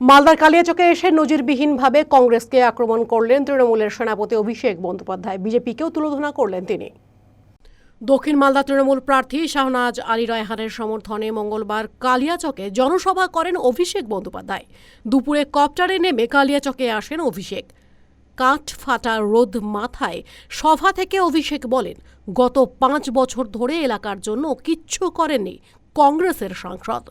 মালদার কালিয়াচকে এসে নজিরবিহীনভাবে কংগ্রেসকে আক্রমণ করলেন তৃণমূলের সেনাপতি অভিষেক বন্দ্যোপাধ্যায়। বিজেপিকেও তুলোধনা করলেন তিনি। দক্ষিণ মালদা তৃণমূল প্রার্থী শাহনাজ আলী রায়হানের সমর্থনে মঙ্গলবার কালিয়াচকে জনসভা করেন অভিষেক বন্দ্যোপাধ্যায়। দুপুরে কপ্টারে নেমে কালিয়াচকে আসেন অভিষেক। কাঠ ফাটা রোদ মাথায় সভা থেকে অভিষেক বলেন, গত পাঁচ বছর ধরে এলাকার জন্য কিচ্ছু করেননি কংগ্রেসের সাংসদ।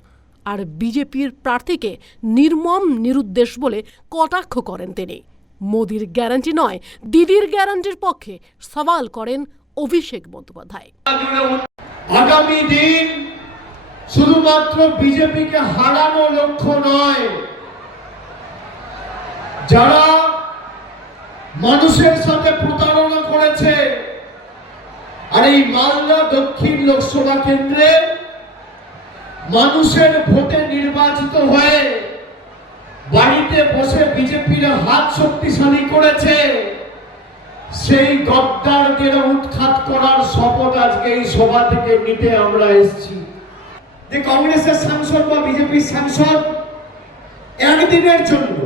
আর বিজেপির প্রার্থীকে নির্মম নিরুদ্দেশ বলে কটাক্ষ করেন তিনি। মোদির গ্যারান্টি নয়, দিদির গ্যারান্টির পক্ষে সওয়াল করেন অভিষেক বন্দ্যোপাধ্যায়। আগামী দিন শুধুমাত্র বিজেপিকে হারানো লক্ষ্য নয়, যারা মানুষের সাথে প্রতারণা করেছে, আর এই মালদা দক্ষিণ লোকসভা কেন্দ্রে মানুষের ভোটে নির্বাচিত হয়ে বাড়িতে বসে বিজেপির হাত শক্তিশালী করেছে, সেই গদ্দারদের উৎখাত করার শপথ আজকে এই সভা থেকে নিতে আমরা এসেছি। যে কংগ্রেসের সাংসদ বা বিজেপির সাংসদ, একদিনের জন্য,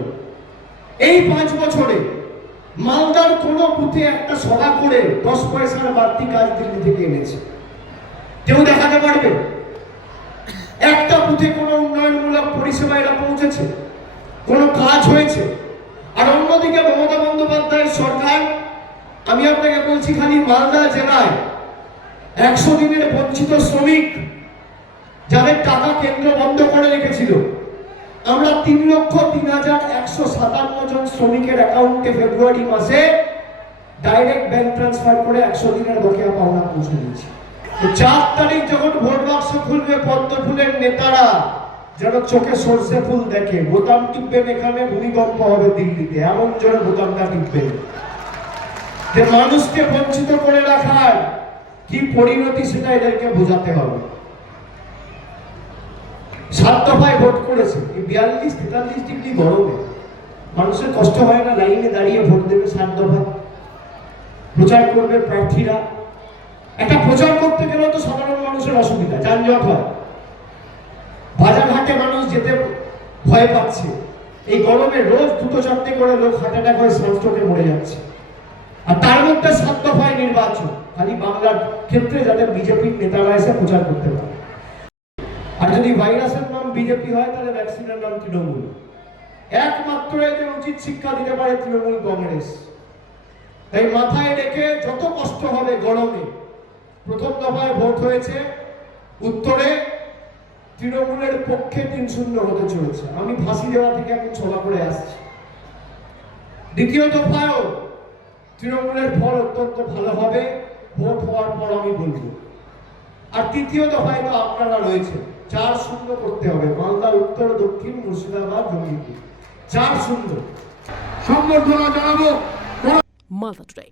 এই পাঁচ বছরে মালদার কোনো বুথে একটা সভা করে দশ পয়সার বাড়তি কাজ দিল্লি থেকে এনেছে। কেউ দেখাতে পারবে? একটা বুথে কোনো উন্নয়নমূলক পরিষেবা এরা পৌঁছেছে, কোনো কাজ হয়েছে। আর অন্যদিকে মমতা বন্দ্যোপাধ্যায়ের সরকার, আমি আপনাকে বলছি খালি মালদা জেলায় একশো দিনের বঞ্চিত শ্রমিক যাদের টাকা কেন্দ্র বন্ধ করে রেখেছিল, আমরা তিন লক্ষ তিন হাজার একশো সাতান্ন জন শ্রমিকের অ্যাকাউন্টে ফেব্রুয়ারি মাসে ডাইরেক্ট ব্যাংক ট্রান্সফার করে একশো দিনের বকেয়া পাওনা পৌঁছে দিয়েছি। চার তারিখ যখন ভোট বাক্স খুলবে পদ্ম ফুলের নেতারা যেন চোখে সর্ষে ফুল দেখে, বোতাম টিপবেন এখানে, ভূমিকম্প হবে দিল্লিতে। এমন জোরে বোতামটা টিপবেন। যে মানুষকে বঞ্চিত করে রাখার কি পরিণতি সেটা এদেরকে বোঝাতে হবে। সাত দফায় ভোট করেছে। বিয়াল্লিশ, তেতাল্লিশ ডিগ্রি গরমে মানুষের কষ্ট হয় না, লাইনে দাঁড়িয়ে ভোট দেবে সাত দফায়। প্রচার করবে প্রার্থীরা। একটা প্রচার করতে গেলেও তো সাধারণ মানুষের অসুবিধা, যানজট হয়। বাজার হাটে মানুষ যেতে ভয় পাচ্ছে। এই গরমে রোজ দুটো চারটে করে লোক হার্ট অ্যাটাক হয়ে সানস্ট্রোকে মরে যাচ্ছে। আর তার মধ্যে সাত দফায় নির্বাচন। খালি বাংলার ক্ষেত্রে যাতে বিজেপির নেতারা এসে প্রচার করতে পারে। আর যদি ভাইরাসের নাম বিজেপি হয়, তাহলে ভ্যাকসিনের নাম তৃণমূল। একমাত্র এদের উচিত শিক্ষা দিতে পারে তৃণমূল কংগ্রেস। তাই মাথায় রেখে যত কষ্ট হবে গরমে প্রথম দফায় ভোট হয়েছে। উত্তরে তৃণমূলের পক্ষে তিন শূন্য হতে চলেছে। আমি ফাঁসি দেওয়া থেকে এখন ছোলা করে আসছি। দ্বিতীয় দফায়ও তৃণমূলের ফল অত্যন্ত ভালো হবে। ভোট হওয়ার পর আমি বলব। আর তৃতীয় দফায় তো আপনারা রয়েছে চার শূন্য করতে হবে। মালদা উত্তর দক্ষিণ মুর্শিদাবাদ জঙ্গিপুর। চার শূন্য। সংবর্ধনা জানাব। মালদা টুডে